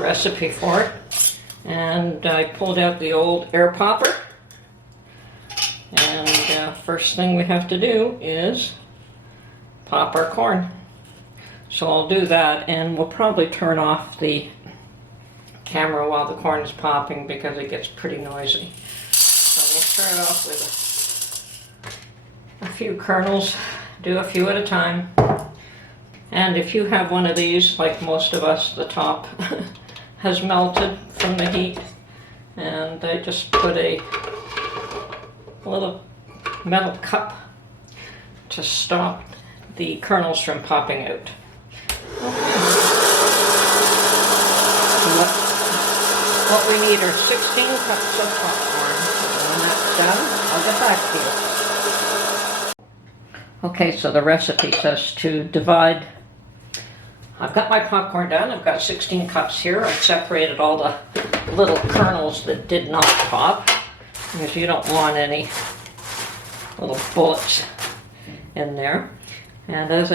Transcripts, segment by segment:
the recipe for it. And I pulled out the old air popper. And first thing we have to do is pop our corn. So I'll do that, and we'll probably turn off the camera while the corn is popping because it gets pretty noisy. So we'll start off with a few kernels, do a few at a time. And if you have one of these, like most of us, the top has melted from the heat. And I just put a little metal cup to stop the kernels from popping out. What we need are 16 cups of popcorn. When that's done, I'll get back to you. Okay, so the recipe says to divide. I've got my popcorn done. I've got 16 cups here. I've separated all the little kernels that did not pop, because you don't want any little bullets in there. And as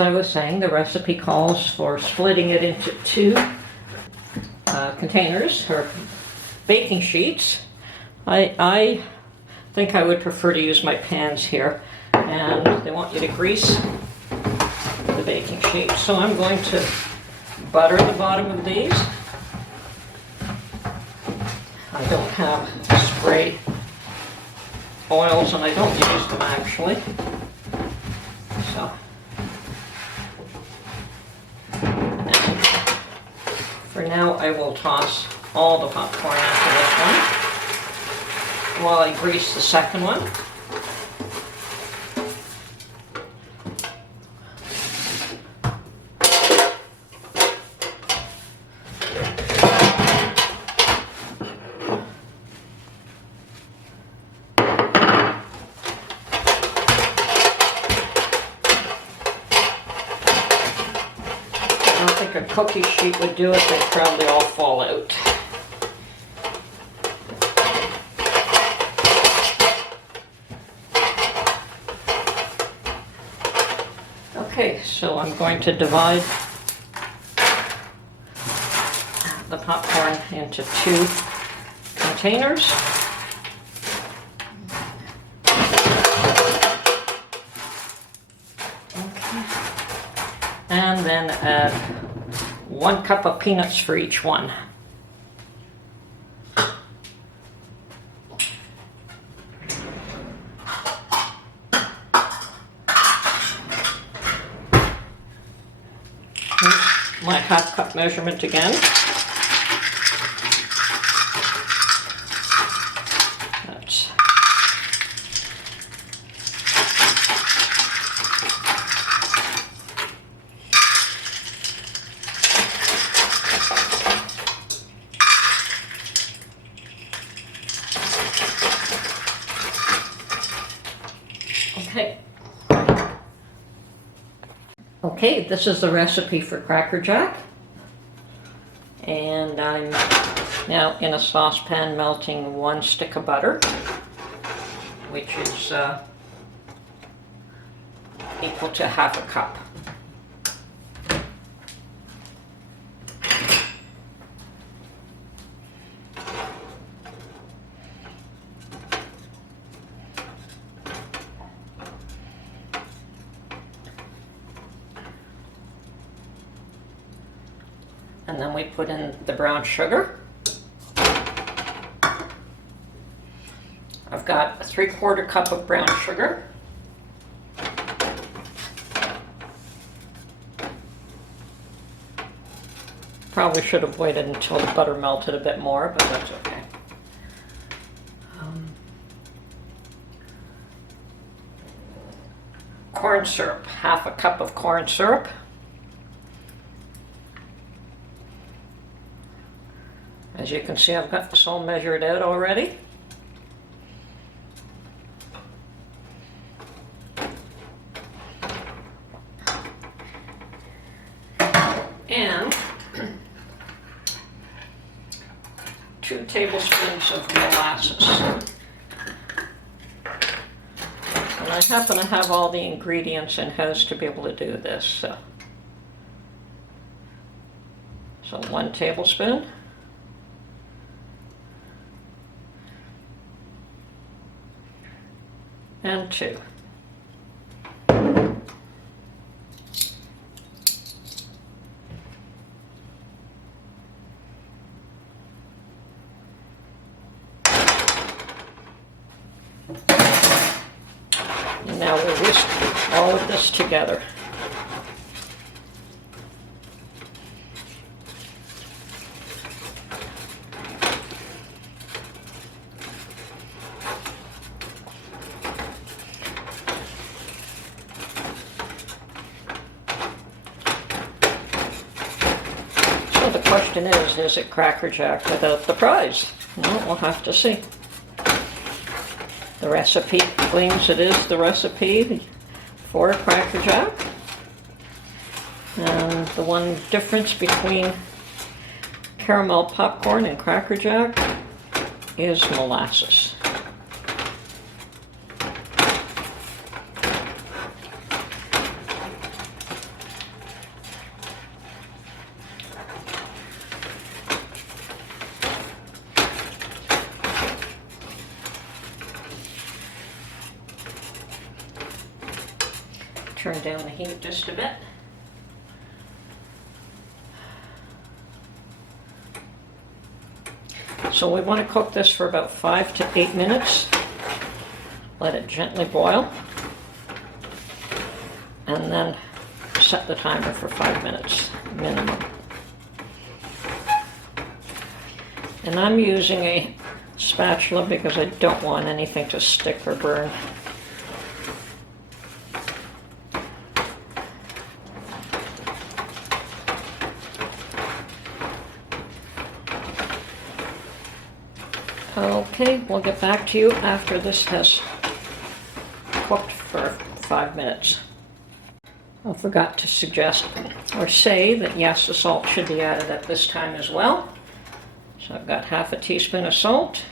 I was saying, the recipe calls for splitting it into two containers or baking sheets. I think I would prefer to use my pans here, and they want you to grease the baking sheet. So I'm going to butter the bottom of these. I don't have spray oils, and I don't use them actually. So, and for now I will toss all the popcorn into this one while I grease the second one. A cookie sheet would do it, they'd probably all fall out. Okay, so I'm going to divide the popcorn into two containers. Okay. And then add 1 cup of peanuts for each one. My half cup measurement again. That's okay. Okay, this is the recipe for Cracker Jack. And I'm now in a saucepan melting 1 stick of butter, which is equal to half a cup. And then we put in the brown sugar. I've got a 3/4 cup of brown sugar. Probably should have waited until the butter melted a bit more, but that's okay. Corn syrup, half a cup of corn syrup. As you can see, I've got this all measured out already. And 2 tablespoons of molasses. And I happen to have all the ingredients in house to be able to do this. So 1 tablespoon. And 2. And now we'll whisk all of this together. So the question is it Cracker Jack without the prize? Well, we'll have to see. The recipe claims it is the recipe for Cracker Jack. And the one difference between caramel popcorn and Cracker Jack is molasses. Turn down the heat just a bit. So we want to cook this for about 5 to 8 minutes. Let it gently boil. And then set the timer for 5 minutes minimum. And I'm using a spatula because I don't want anything to stick or burn. Okay, we'll get back to you after this has cooked for 5 minutes. I forgot to suggest or say that yes, the salt should be added at this time as well. So I've got half a teaspoon of salt,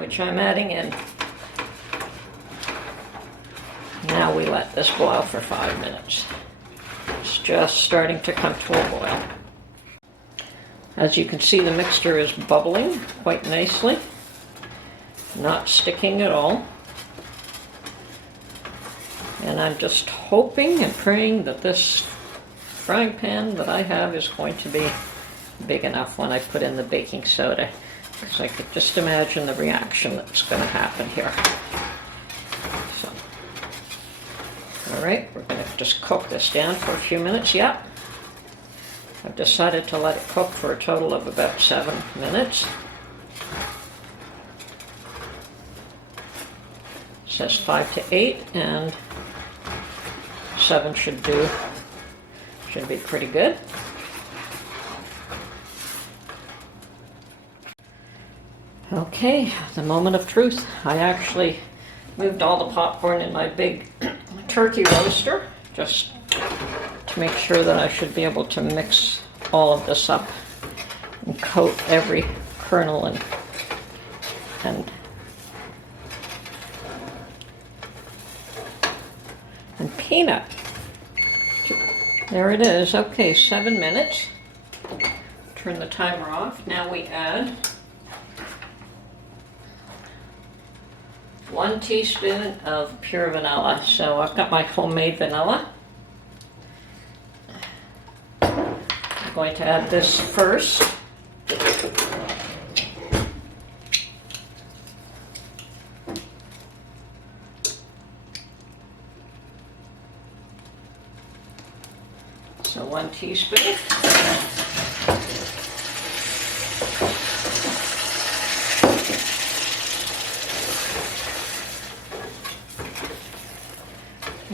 which I'm adding in. Now we let this boil for 5 minutes. It's just starting to come to a boil. As you can see, the mixture is bubbling quite nicely, not sticking at all. And I'm just hoping and praying that this frying pan that I have is going to be big enough when I put in the baking soda, because I could just imagine the reaction that's going to happen here. So, all right, we're going to just cook this down for a few minutes. Yep. I've decided to let it cook for a total of about 7 minutes. It says 5 to 8, and 7 should be pretty good. Okay, the moment of truth. I actually moved all the popcorn in my big turkey roaster, just to make sure that I should be able to mix all of this up and coat every kernel and peanut. There it is. Okay, 7 minutes. Turn the timer off. Now we add 1 teaspoon of pure vanilla. So I've got my homemade vanilla. I'm going to add this first. So 1 teaspoon.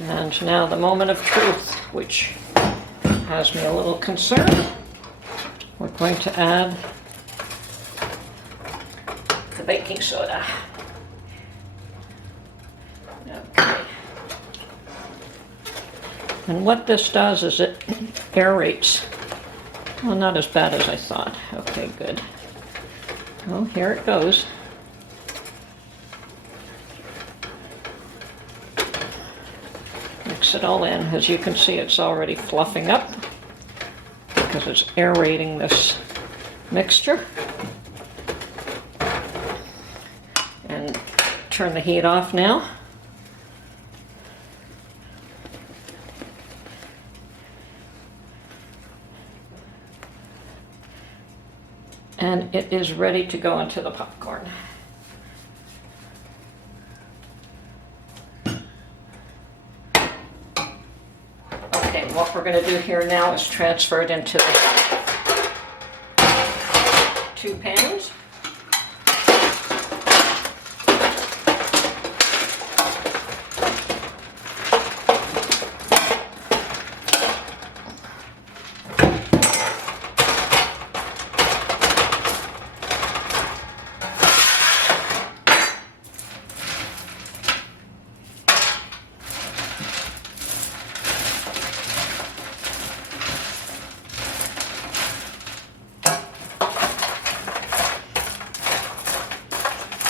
And now the moment of truth, which has me a little concerned. We're going to add the baking soda. Okay. And what this does is it aerates. Well, not as bad as I thought. Okay, good. Well, here it goes. Mix it all in. As you can see, it's already fluffing up because because it's aerating this mixture. And turn the heat off now. And it is ready to go into the popcorn. Okay, what we're going to do here now is transfer it into the 2 pans.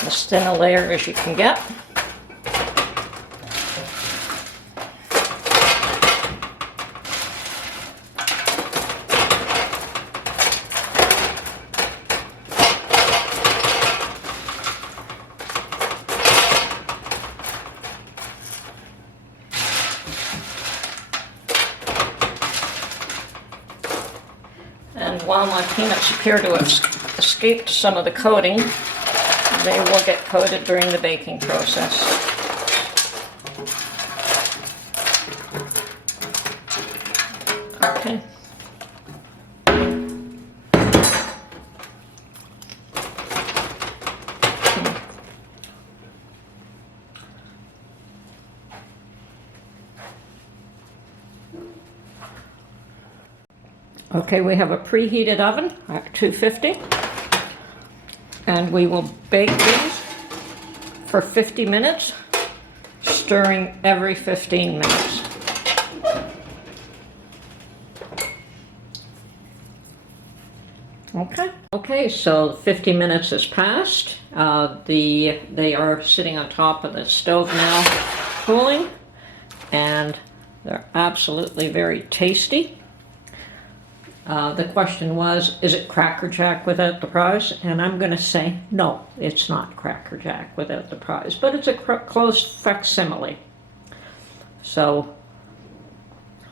As thin a layer as you can get. And while my peanuts appear to have escaped some of the coating, they will get coated during the baking process. Okay. Okay, we have a preheated oven at 250. And we will bake these for 50 minutes, stirring every 15 minutes. Okay, so 50 minutes has passed. They are sitting on top of the stove now, cooling, and they're absolutely very tasty. The question was, is it Cracker Jack without the prize? And I'm going to say, no, it's not Cracker Jack without the prize, but it's a close facsimile. So,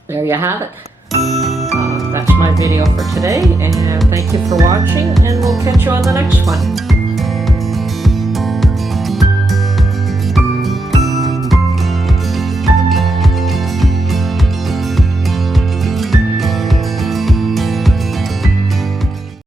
there you have it. That's my video for today, and thank you for watching, and we'll catch you on the next one.